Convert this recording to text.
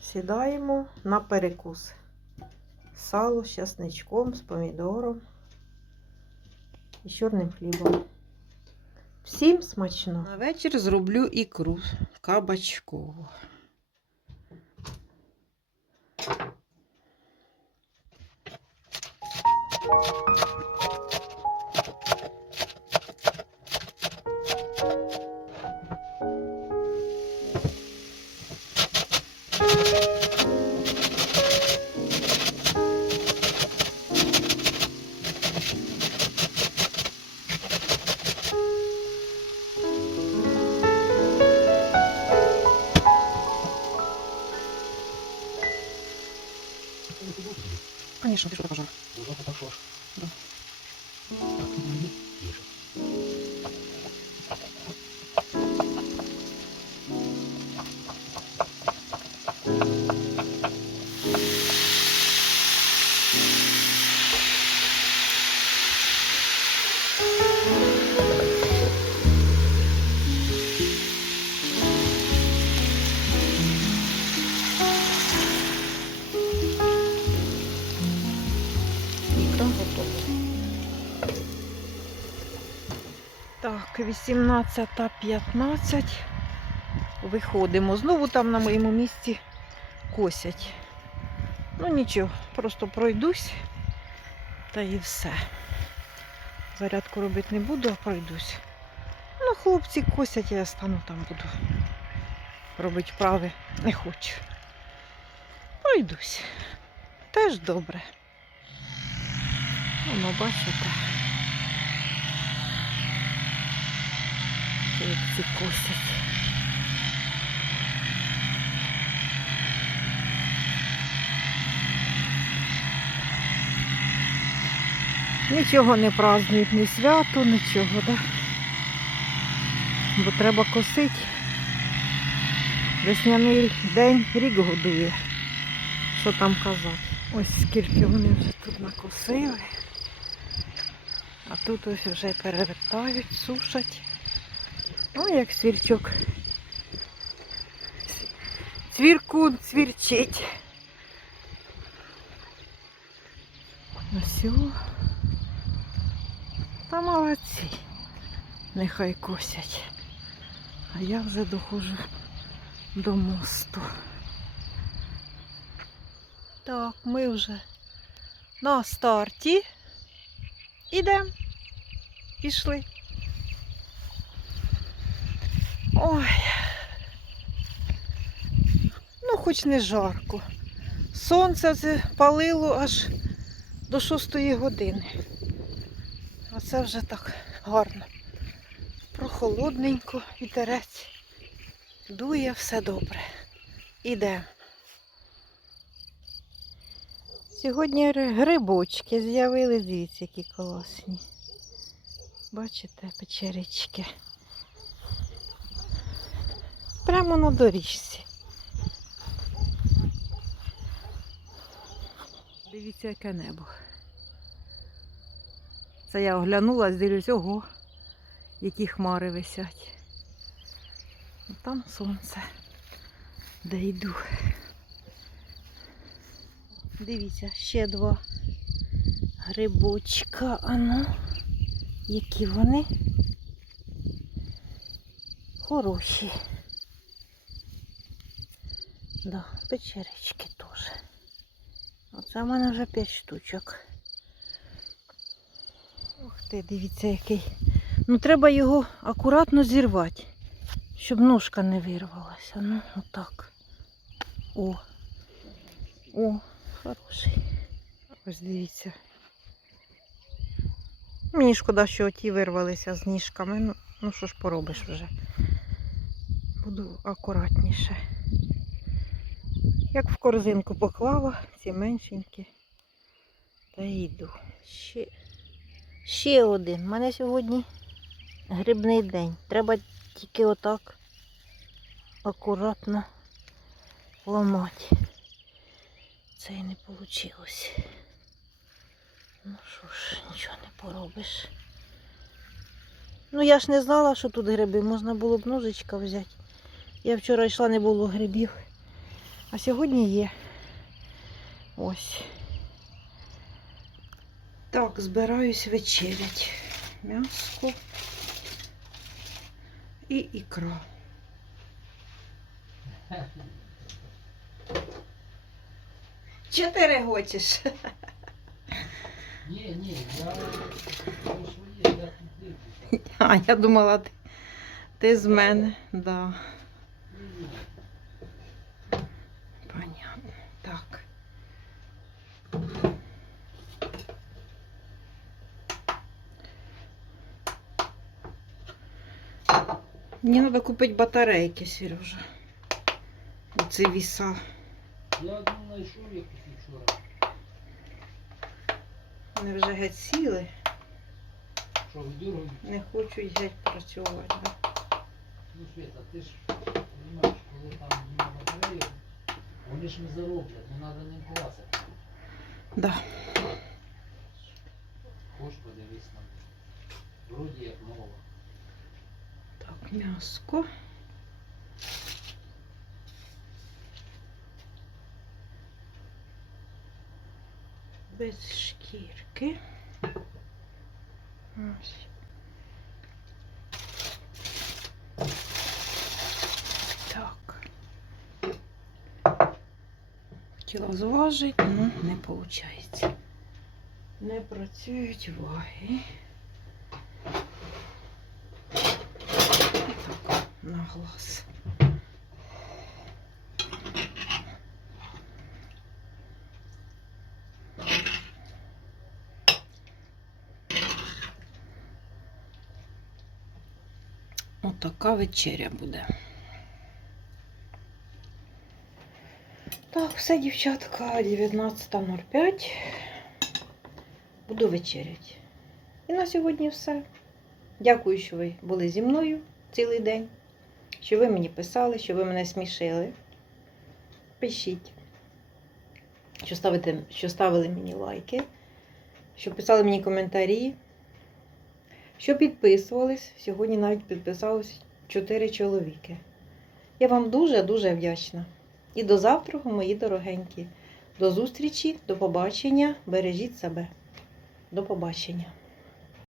Сідаємо на перекус. Сало з часничком, з помідором і чорним хлібом. Всім смачно. На вечір зроблю ікру кабачкову. Конечно, ты что-то пожар. 18.15. Виходимо. Знову там на моєму місці косять. Ну нічого, просто пройдусь та і все. Зарядку робити не буду, а пройдусь. Ну, хлопці косять, я стану там буду. Робити вправи не хочу. Пройдусь. Теж добре. Воно бачите. Як ці косять. Нічого не празднують, ні свято, нічого, да? Бо треба косити. Весняний день рік годує. Що там казати? Ось скільки вони вже тут накосили. А тут ось вже перевертають, сушать. Ну, як свірчок. Цвіркун цвірчить. Ось. о. Та молодці. Нехай косять. А я вже доходжу до мосту. Так, ми вже на старті. Ідемо. Пішли. Ой. Ну, хоч не жарко. Сонце це палило аж до шостої години. А це вже так гарно. Прохолодненько, вітерець. Дує все добре. Ідемо. Сьогодні грибочки з'явились, дивіться, які класні. Бачите, печерички. Прямо на доріжці. Дивіться, яке небо. Це я оглянулась, дивлюсь, ого, які хмари висять. А там сонце. Де йду. Дивіться, ще два грибочка. Ану, які вони хороші. Да, печерички теж. Оце в мене вже 5 штучок. Ух ти, дивіться який. Ну треба його акуратно зірвати, щоб ножка не вирвалася. Ну, отак. О. О, хороший. Ось дивіться. Мені шкода, що ті вирвалися з ніжками. Ну, ну що ж поробиш вже. Буду акуратніше. Як в корзинку поклала, ці меншенькі. Та йду. Ще, ще один. У мене сьогодні грибний день. Треба тільки отак акуратно ламати. Це і не вийшло. Ну що ж, нічого не поробиш. Ну я ж не знала, що тут гриби. Можна було б ножичка взяти. Я вчора йшла, не було грибів. А сьогодні є. Ось. Так, збираюсь вечерять. М'яско і ікра. Чотири хочеш? Ні, ні, я. А, я думала, ти, ти з мене. Да. Ні, ні. Понятно. Так. Мені треба купити батарейки, Сережа. Оці віса. Я одну знайшов якусь вчора. Вони вже геть сіли, Що видюргують? не хочуть геть працювати. Да? Ну, Света, ти ж розумієш, коли там нема батареї, вони ж не зароблять, не треба ним клацати. Да. Хоч подивись на. Вроді як нова. Так, м'яско. Без шкірки. Ось. Так. Хотіла зважити, але не виходить. Не працюють ваги. На глаз. Отака вечеря буде. Так, все, дівчатка, 19.05. Буду вечеряти. І на сьогодні все. Дякую, що ви були зі мною цілий день, що ви мені писали, що ви мене смішили. Пишіть, що, ставите, що ставили мені лайки, що писали мені коментарі, що підписувались. Сьогодні навіть підписалось 4 чоловіки. Я вам дуже-дуже вдячна. І до завтра, мої дорогенькі. До зустрічі, до побачення. Бережіть себе. До побачення.